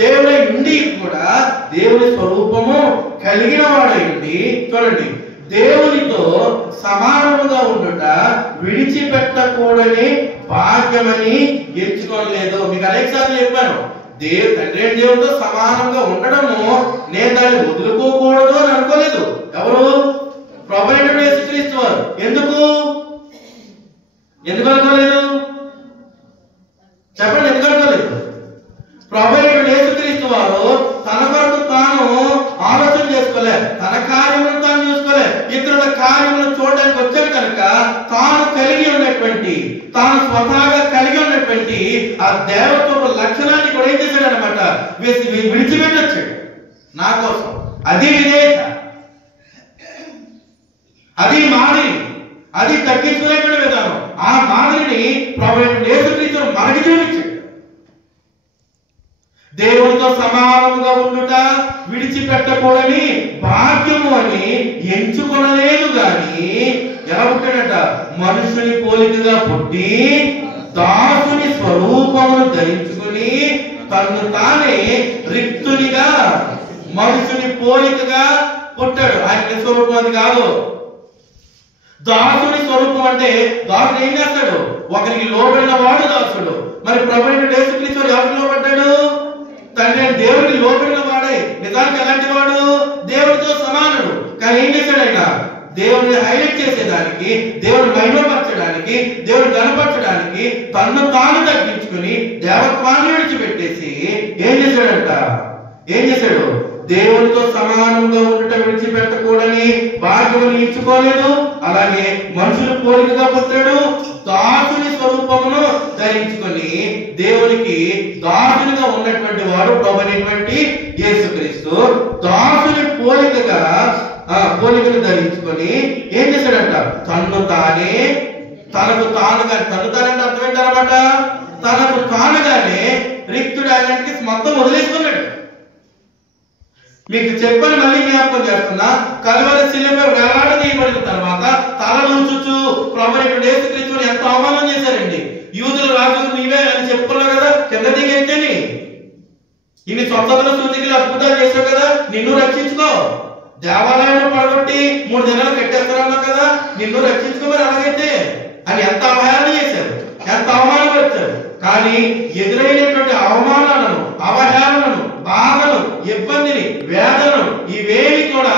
దేవుడై ఉండి కూడా దేవుని స్వరూపము కలిగిన వాడై ఉండి, చూడండి, దేవునితో సమానముగా ఉండుట విడిచిపెట్టకూడని భాగ్యమని ఎంచుకోలేదు. మీకు అనేకసార్లు చెప్పాను, తండ్రి దేవునితో సమానంగా ఉండడము నేను దాన్ని వదులుకోకూడదు అని అనుకోలేదు. ఎవరు? ప్రభువైన యేసుక్రీస్తు వారు. ఎందుకు అనుకోలేదు? చెప్పండి, ఎందుకు అనుకోలేదు? ప్రభువైన యేసుక్రీస్తు వారు తన కొరకు తాను ఆలోచన చేసుకోలే, తన కార్యములను తాను చూసుకోలే, ఇతరుల కార్యములను చూడడానికి వచ్చాడు కనుక తాను కలిగి ఉన్నటువంటి, తాను స్వతహాగా కలిగి ఉన్నటువంటి ఆ దేవత్వ లక్షణాన్ని కూడా ఏం చేశాడు అనమాట, విడిచిపెట్టొచ్చాడు నా కోసం. అది విధేయత, అది మాదిరి, అది తగ్గించుకునేటువంటి విధానం. ఆ మాదిరిని ప్రభువైన యేసుక్రీస్తు మనకి చూపించాడు. దేవునితో సమానముగా ఉండుట విడిచిపెట్టకూడని భాగ్యము అని ఎంచుకొనలేదు గాని, ఎలా పుట్టాడట? మనుషుని పోలికగా పుట్టి దాసుని స్వరూపమును ధరించుకుని తను తానే రిక్తునిగా, మనుషుని పోలికగా పుట్టాడు. ఆయన స్వరూపం అది కాదు. దాసుని స్వరూపం అంటే దాసుడు ఏం చేస్తాడు? ఒకరికి లోబడిన వాడు దాసుడు. మరి ప్రభువైన యేసుక్రీస్తు ఎవరికి లోబడ్డాడు? తండ్రి దేవుడికి లోబడిన వాడే. నిజానికి ఎలాంటి వాడు? దేవుడితో సమానుడు. కానీ ఏం చేశాడు ఆయన? దేవుడిని హైలైట్ చేసేదానికి, దేవుడిని మహిమపరచడానికి, దేవుడిని కనపరచడానికి తన్ను తాను తగ్గించుకుని దేవత్వాన్ని విడిచిపెట్టేసి ఏం చేశాడు? దేవుడితో సమానంగా ఉండట విడిచిపెట్టకూడని భాగ్యమును ఇచ్చుకోలేదు. అలాగే మనుషులు పోలికగా పుట్టాడు, దాసుని స్వరూపమును ధరించుకొని దేవునికి దాసునిగా ఉన్నటువంటి వాడు ప్రభువైనటువంటి యేసుక్రీస్తు దాసుని పోలికను ధరించుకొని ఏం చేశాడంట? తనకు తానుగా, తను తానంటే అర్థం ఏంటన్నమాట? తనకు తానుగానే రిక్తుడు ఆయనకి మొత్తం వదిలేసుకున్నాడు. మీకు చెప్పని మళ్ళీ జ్ఞాపకం చేస్తున్నా, కల్వరి శిలువపై వేలాడదీయబడిన తర్వాత తలలుంచుచు ప్రభువైన యేసుక్రీస్తుని ఎంత అవమానం చేశారండి. యూదుల రాజు నీవే అని చెప్పుకున్నావు కదా, కింద దిగెత్తేని ఇన్ని స్వతంత్ర సూచికలు అద్భుతాలు చేశావు కదా, నిన్ను రక్షించుకో. దేవాలయంలో పడగొట్టి 3 దినాలు కట్టేస్తారన్నావు కదా, నిన్ను రక్షించుకోమని అలాగైతే అని ఎంత అవహేళన చేశారు, ఎంత అవమానపరిచారు. కానీ ఎదురైనటువంటి అవమానాలను, అవహేళనను, బాధను, ఇబ్బందిని, వేదనను ఇవేవి కూడా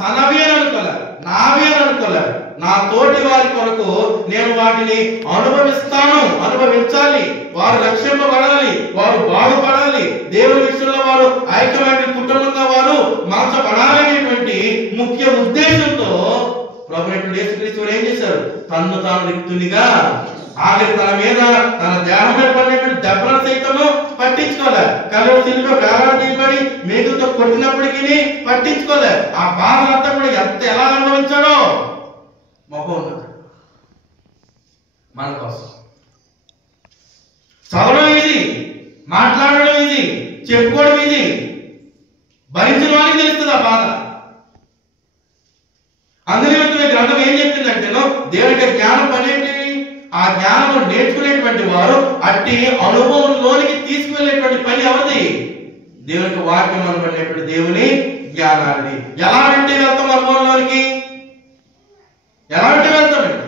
తనవి అని అనుకోలే, నావి అని అనుకోలే. నా తోటి వారి కొరకు నేను వాటిని అనుభవించాలి. వారు రక్షింపబడాలి, వారు బాగుపడాలి, దేవుని విషయంలో వారు ఐక్యమైన కుటుంబంగా వారు మార్చబడాలనేటువంటి ముఖ్య ఉద్దేశంతో ప్రభువైన యేసుక్రీస్తు ఏం చేశారు? తన్ను తాను రిక్తునిగా, ఆఖరి తన మీద, తన దేహం మీద పడినటువంటి దెబ్బలను సైతము పట్టించుకోలే. కల్వరి శిలువపై వేలాడదీయబడి మేకులతో కొట్టినప్పటికీ పట్టించుకోలే. ఆ బాధ అంతా కూడా ఎలా అనుభవించాడో మొహం ఉన్నది మన కోసం. చదవడం ఇది, మాట్లాడడం ఇది, చెప్పుకోవడం ఇది, భరించిన వారికి తెలుస్తుంది ఆ బాధ. అందులో గ్రంథం ఏం చెప్పిందంటే, దేవునికి జ్ఞానం పనేంటి? ఆ జ్ఞానం నేర్చుకునేటువంటి వారు అట్టి అనుభవంలోనికి తీసుకువెళ్ళేటువంటి పని ఎవరిది? దేవునికి వాక్యం అనబడినటువంటి దేవుని జ్ఞానాన్ని. ఎలా అంటే వెళ్తాం అనుభవంలోనికి? ఎలా అంటే వెళ్తామండి?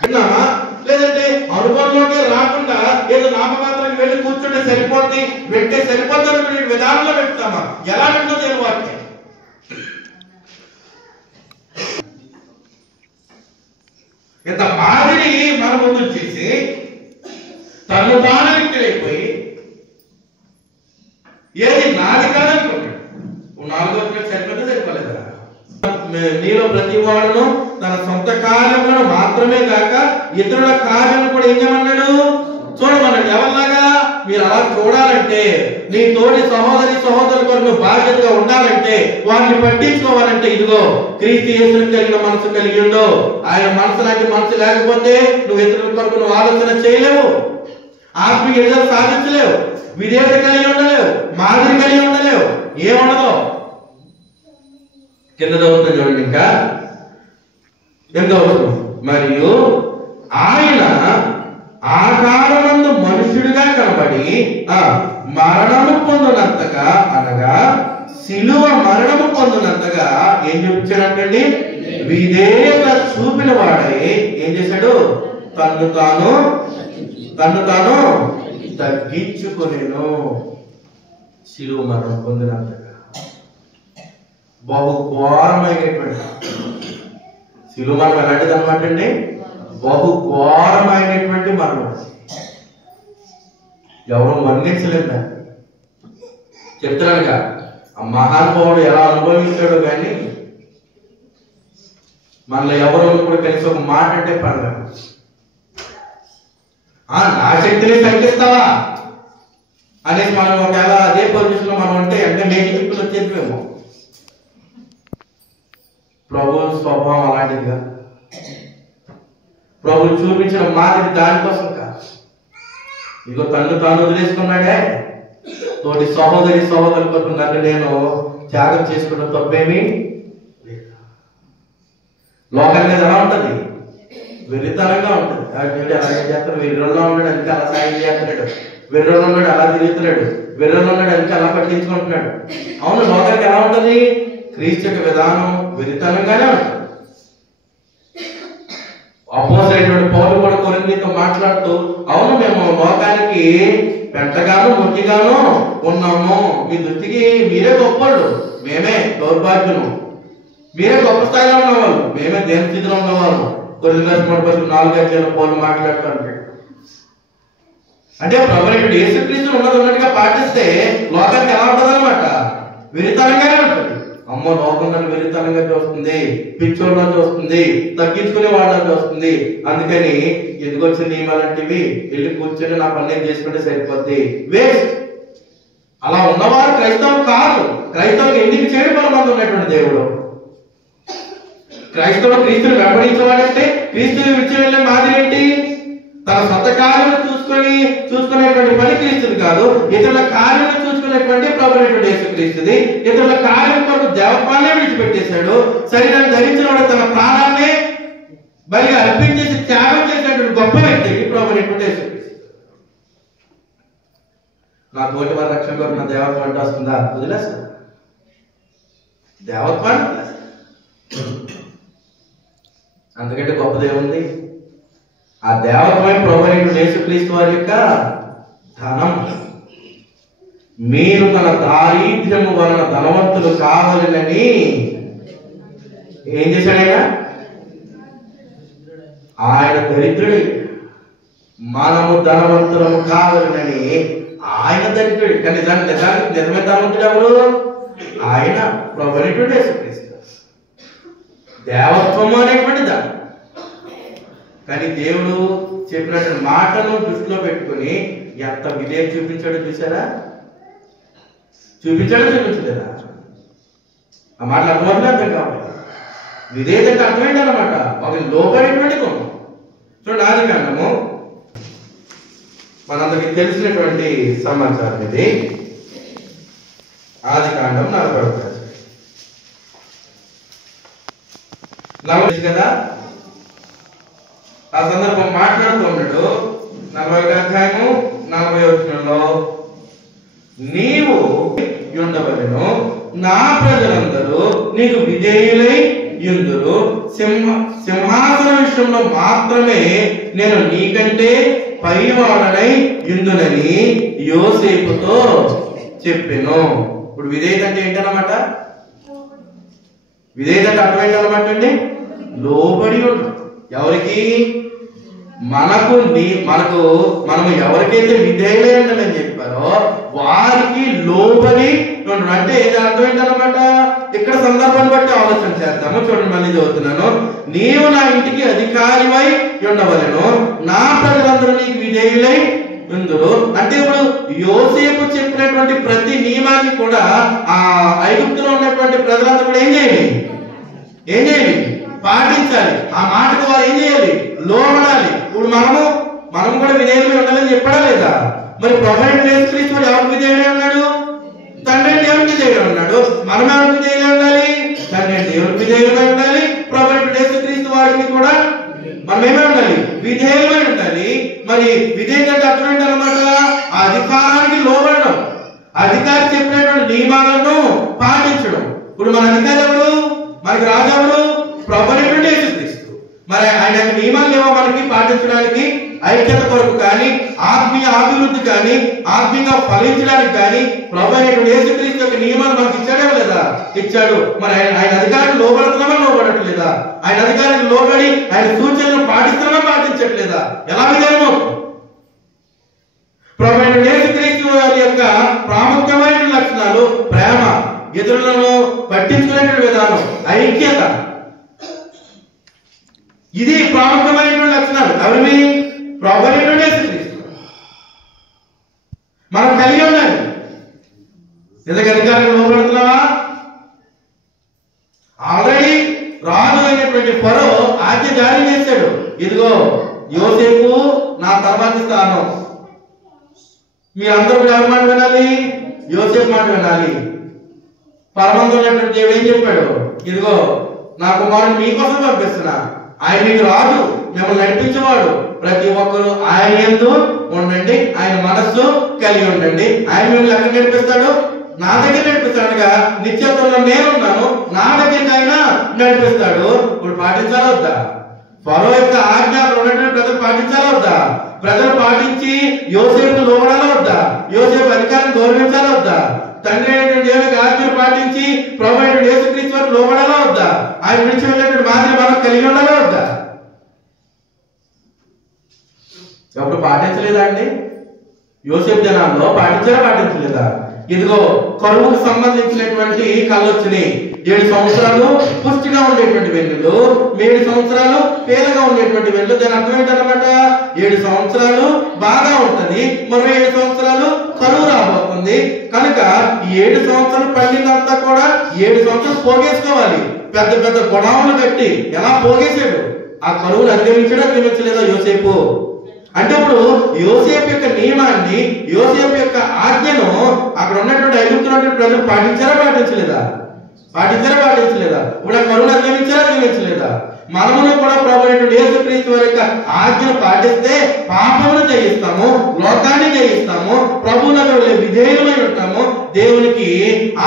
విన్నామా? లేదంటే అనుభవంలోకి రాకుండా ఏదో నామమాత్రానికి వెళ్ళి కూర్చుంటే సరిపోద్ది, వెంటే సరిపోద్ది విధానంలో పెడతామా? ఎలా వింటుందో దేవుని వాక్యం. ఇంత మాదిరి మన ముందు చేసి తను తాను వ్యక్తులైపోయి ఏది నాది కాదనుకుంటాడు. 4వ వచనం సరిపోలేదా? నీలో ప్రతి వాడును తన సొంత కార్యములను మాత్రమే కాక ఇతరుల కార్యములను కూడా ఏం చేయమన్నాడు? చూడమన్నాడు. ఎవరిలాగా? మీరు అలా చూడాలంటే, నీ తోటి సహోదరుల కొరకు బాధ్యతగా ఉండాలంటే, వారిని పట్టించుకోవాలంటే, ఇదిగో క్రీస్తు యేసుని కలిగిన మనసు కలిగి ఉండు. ఆయన మనసు లాంటి మనసు లేకపోతే నువ్వు ఇతరుల కొరకు నువ్వు ఆలోచన చేయలేవు, ఆత్మీయ ఎదురు సాధించలేవు, విధేయత కలిగి ఉండలేవు, మాదిరి కలిగి ఉండలేవు. ఏముండదు. కింద చదువుతుంది చూడండి. ఇంకా ఎంత అవసరం? మరియు ఆకారమందు మనుషుడిగా కనబడి మరణము పొందినంతగా, అనగా శిలువ మరణము పొందినంతగా ఏం చూపించాడంటండి? విధేయత చూపిన వాడై ఏం చేశాడు? తన్ను తాను తగ్గించుకొనెను. శిలువ మరణం పొందినంతగా బహు ఘోరమైనటువంటి శిలువ మరణం ఎలాంటిది అనమాట అండి? బహు ఘోరమైనటువంటి మరణం. ఎవరు వర్ణించలేదు. చెప్తున్నానుగా ఆ మహానుభావుడు ఎలా అనుభవించాడు, కానీ మనలో ఎవరు కూడా కలిసి ఒక మాట అంటే పడలేదు. నా శక్తిని తగ్గిస్తావా అనేసి మనం ఒకవేళ అదే పొజిషన్ లో మనం ఉంటే అంటే నెగిటివ్ వచ్చేసిమేమో. ప్రభు స్వభావం అలాంటిదిగా, ప్రభు చూపించిన మాదిరి దానికోసం కాదు. ఇగో తను తాను వదిలేసుకున్నాడే, తోటి సహోదరుల కొరకు నన్ను నేను త్యాగం చేసుకున్న తప్పేమి. లోకం మీద ఎలా ఉంటది? వెర్రితనంగా ఉంటుంది. అలాగే చేస్తాడు, వెర్రల్లో ఉన్నాడు అందుకే అలా సాయం చేస్తున్నాడు, వెర్రలో ఉన్నాడు అలా తిరుగుతున్నాడు, వెర్రలో ఉన్నాడు అందుకే అలా పట్టించుకుంటున్నాడు. అవును, లోకానికి ఎలా ఉంటుంది? క్రీస్తు యొక్క విధానం వెర్రితనంగానే ఉంటుంది. అపోసైనటువంటి పౌలు కూడా కొరింథీయులతో మాట్లాడుతూ, అవును మేము లోకానికి పెంటగాను మొట్టిగాను ఉన్నాము, మీ దృష్టికి మీరే గొప్పవాళ్ళు, మేమే దౌర్భాగ్యులు, మీరే గొప్ప స్థాయిలో ఉన్నవాళ్ళు, మేమే దేని స్థితిలో ఉన్నవాళ్ళు. కొరింథీయులకు 4 పౌలు మాట్లాడుతుంటాడు. అంటే ప్రభువైన యేసుక్రీస్తును ఉన్నట్టుగా పాటిస్తే లోకానికి ఎలా ఉంటుంది అనమాట? వెరితనంగానే ఉంటుంది. అమ్మో, లోకం నన్ను వెరితనంగా చూస్తుంది, పిచ్చోళ్ళ చూస్తుంది, తగ్గించుకునే వాళ్ళ చూస్తుంది, అందుకని ఎందుకు వచ్చిన నియమాలంటివి వెళ్ళి కూర్చొని నా పని నేను చేసుకుంటే సరిపోద్ది, వేస్ట్. అలా ఉన్నవారు క్రైస్తవులు కాదు. క్రైస్తవులకు ఎందుకు చేయడం మంది ఉన్నటువంటి దేవుడు. క్రైస్తవుడు క్రీస్తుని వెంబడించేవాడంటే క్రీస్తు విడిచి వెళ్ళే మాదిరి ఏంటి? తన సొంత కార్యాలను చూసుకునేటువంటి పని క్రీస్తుది కాదు, ఇతరుల కార్యాలను చూసుకునేటువంటి ప్రభువైనటువంటి యేసుక్రీస్తుది. ఇతరుల కార్యం కొరకు దేవత్వాన్నే విడిచిపెట్టేశాడు. శరీరాన్ని ధరించిన వాడు తన ప్రాణాన్ని బలిగా అర్పించేసి త్యాగం చేసినటువంటి గొప్ప వ్యక్తి ప్రభువైనటువంటి యేసుక్రీస్తు. నా తోటి వారి రక్షణ కొరకు నా దేవత్వం అంటే వస్తుందా? వదిలేస్తా. దేవత్వాన్ని అంతకంటే గొప్పదేముంది? ఆ దేవత్వమే ప్రభువైనటువంటి యేసుక్రీస్తు వారి యొక్క ధనం. మీరు తన దారిద్ర్యము వలన ధనవంతులు కావాలని ఏం చేశాడు? ఆయన దరిద్రుడు, మనము ధనవంతులము కావాలని ఆయన దరిద్రుడు. కానీ నిజమే ధనవంతుడు ఎవరు? ఆయన ప్రభువైనటువంటి యేసుక్రీస్తు. దేవత్వము అనేటువంటి దాన్ని. కానీ దేవుడు చెప్పినటువంటి మాటను దృష్టిలో పెట్టుకుని ఎంత విధేయత చూపించాడో చూసారా? చూపించలేదా? ఆ మాటలు అర్థమవుతుంది, అర్థం కావాలి. విధేయత అంటే అర్థమైంది అనమాట, ఒక లోపడేటువంటి గుణం. చూడండి, ఆదికాండము మనందరికి తెలిసినటువంటి సమాచారం ఇది. ఆదికాండం 40 కదా. ఆ సందర్భం మాట్లాడుతూ ఉన్నాడు. 40 అధ్యాయము 40 వచనంలో, నీవు ఉండవలెను, నా ప్రజలందరూ నీకు విధేయులై యుందురు, సింహాసన విషయంలో మాత్రమే నేను నీకంటే పైవాడనై యుందునని యోసేపుతో చెప్పెను. ఇప్పుడు విధేయత అంటే ఏంటన్నమాట? విధేయత అంటే అర్థం ఏంటన్నమాట అండి? లోబడి ఉండడం. ఎవరికి? మనము ఎవరికైతే విధేయులై ఉండమని చెప్పారో వారికి లోబడి ఉండడం. అంటే ఇది అర్థం ఏంటన్నమాట? ఇక్కడ సందర్భాన్ని బట్టి ఆలోచన చేద్దాము. చూడండి, మళ్ళీ చదువుతున్నాను. నీవు నా ఇంటికి అధికారివై ఉండవలెను, నా ప్రజలందరూ నీకు విధేయులై ఉందురు. అంటే ఇప్పుడు యోసేపు చెప్పినటువంటి ప్రతి నియమాన్ని కూడా ఆ ఐగుప్తులో ఉన్నటువంటి ప్రజలందరూ కూడా ఏం చేయాలి? పాటించాలి. ఆ మాటకు వారు ఏం చేయాలి? లోబడాలి. ఇప్పుడు మనము కూడా విధేయులై ఉండాలని చెప్పడా లేదా? మరి ప్రభువైన యేసుక్రీస్తు ఎవరికి విధేయులై ఉన్నాడు? తండ్రి దేవునికి విధేయులై ఉన్నాడు. మనం ఎవరికి విధేయులై ఉండాలి? తండ్రి దేవునికి విధేయులై ఉండాలి. ప్రభువైన యేసుక్రీస్తు వారికి కూడా మనం ఏమై ఉండాలి? విధేయులై ఉండాలి. మరి విధేయత అర్థం ఏంటన్నమాట? ఆ అధికారానికి లోబడడం, అధికారి చెప్పినటువంటి నియమాలను పాటించడం. ఇప్పుడు మన అధికారి ఎవరు? మనకి రాజు ఎవరు? ప్రభువైనటువంటి యేసుక్రీస్తు. మరి ఆయన నియమాలు ఏమో మనకి పాటించడానికి, ఐక్యత కొరకు కానీ, ఆత్మీయ అభివృద్ధి కానీ, ఆత్మీయంగా ఫలించడానికి కానీ ప్రభువైనటువంటి యేసుక్రీస్తు యొక్క నియమాలు మనకి ఇచ్చాడే లేదా? ఇచ్చాడు. మరి ఆయన అధికారానికి లోబడుతున్నామా లోబడట్లేదా? ఆయన అధికారానికి లోబడి ఆయన సూచనలు పాటిస్తున్నామా పాటించట్లేదా? ఎలా విధానం? ప్రభువైనటువంటి యేసుక్రీస్తు వారి యొక్క ప్రాముఖ్యమైన లక్షణాలు ప్రేమ, ఇతరులను పట్టించుకునే విధానం, ఐక్యత. ఇది ప్రాముఖ్యమైనటువంటి లక్షణాలు. ఎవరివి? ప్రభువైనటువంటి యేసుక్రీస్తు. మనం కలిగి ఉండాలి. నిజంగా అధికారులకు లోబడుతున్నావా? ఆల్రెడీ రాజు అయినటువంటి ఫరో ఆజ్ఞ జారీ చేశాడు. ఇదిగో యోసేపు నా తర్వాతి స్థానం. మీరందరూ ఎవరి మాట వినాలి? యోసేపు మాట వినాలి. పరమంతున్నటువంటి దేవుడు ఏం చెప్పాడు? ఇదిగో నా కుమారుని మీకోసం పంపిస్తున్నా, ఆయన మీకు రాజు, మిమ్మల్ని నడిపించేవాడు. ప్రతి ఒక్కరు ఆయన యందు ఉండండి, ఆయన మనస్సు కలిగి ఉండండి. ఆయన మిమ్మల్ని ఎక్కడ నడిపిస్తాడు? నా దగ్గర నడిపిస్తాడుగా. నిత్యత్వంలో నేనున్నాను, నా దగ్గరికి ఆయన నడిపిస్తాడు. ఇప్పుడు పాటించాలా వద్దా? ఫరో యొక్క ఆజ్ఞ ఉన్నటువంటి ప్రజలు పాటించాలా వద్దా? ప్రజలు పాటించి యోసేపు లోబడాలా వద్దా? యోసేపు అధికారం గౌరవించాలా వద్దా? తండ్రి అయినటువంటి దేవునికి ఆజ్ఞలు పాటించి ప్రభు అయినటువంటి యేసుక్రీస్తు వారికి లోబడాలా వద్దా? ఆయన విడిచి వెళ్ళినటువంటి మాదిరి మనం కలిగి ఉండాలా వద్దా? ఎప్పుడు పాటించలేదా అండి? యోసేపు దినాల్లో పాటించారా పాటించలేదా? ఇదిగో కరువుకు సంబంధించినటువంటి కళ్ళు వచ్చినాయి. 7 సంవత్సరాలు పుష్టిగా ఉండేటువంటి వెన్నులు, 7 సంవత్సరాలు పేదగా ఉండేటువంటి వెన్నులు. దాని అర్థం ఏంటన్నమాట? 7 సంవత్సరాలు బాగా ఉంటది, మరో 7 సంవత్సరాలు కరువు రాబోతుంది. కనుక ఈ 7 సంవత్సరాలు పండిందంతా కూడా 7 సంవత్సరాలు పోగేసుకోవాలి. పెద్ద పెద్ద గొడవలు కట్టి ఎలా పోగేశాడు? ఆ కరువును అధిగమించలేదా యోసేపు? అంటే ఇప్పుడు యోసేపు యొక్క నియమాన్ని, యోసేపు యొక్క ఆజ్ఞను అక్కడ ఉన్నటువంటి ఐగుప్తున్నటువంటి ప్రజలు పాటించారా పాటించలేదా? పాటించలేదా? ఇప్పుడు ఆ కరువును అధిగమించలేదా? మనమును కూడా ప్రభువైనటువంటి యేసుక్రీస్తు వారి యొక్క ఆజ్ఞను పాటిస్తే పాపమును జయిస్తాము, లోకాన్ని జయిస్తాము, ప్రభువులకు విధేయులై ఉంటాము. దేవునికి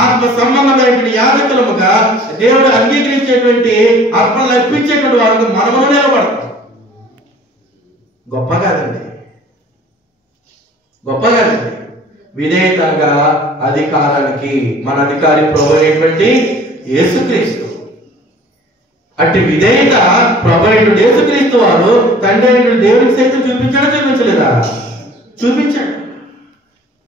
ఆత్మ సంబంధమైనటువంటి యాజకులముగా దేవుడు అంగీకరించేటువంటి అర్పణలు అర్పించేటువంటి వారికి మనమును నిలబడతాం. గొప్ప కాదండి. విధేయతగా అధికారానికి మన అధికారి ప్రభువైనటువంటి యేసుక్రీస్తు. అట్టి విధేయత ప్రభువైనటువంటి యేసుక్రీస్తు వారు తండ్రి అయినటువంటి దేవునికి సైతం చూపించలేదా? చూపించాడు.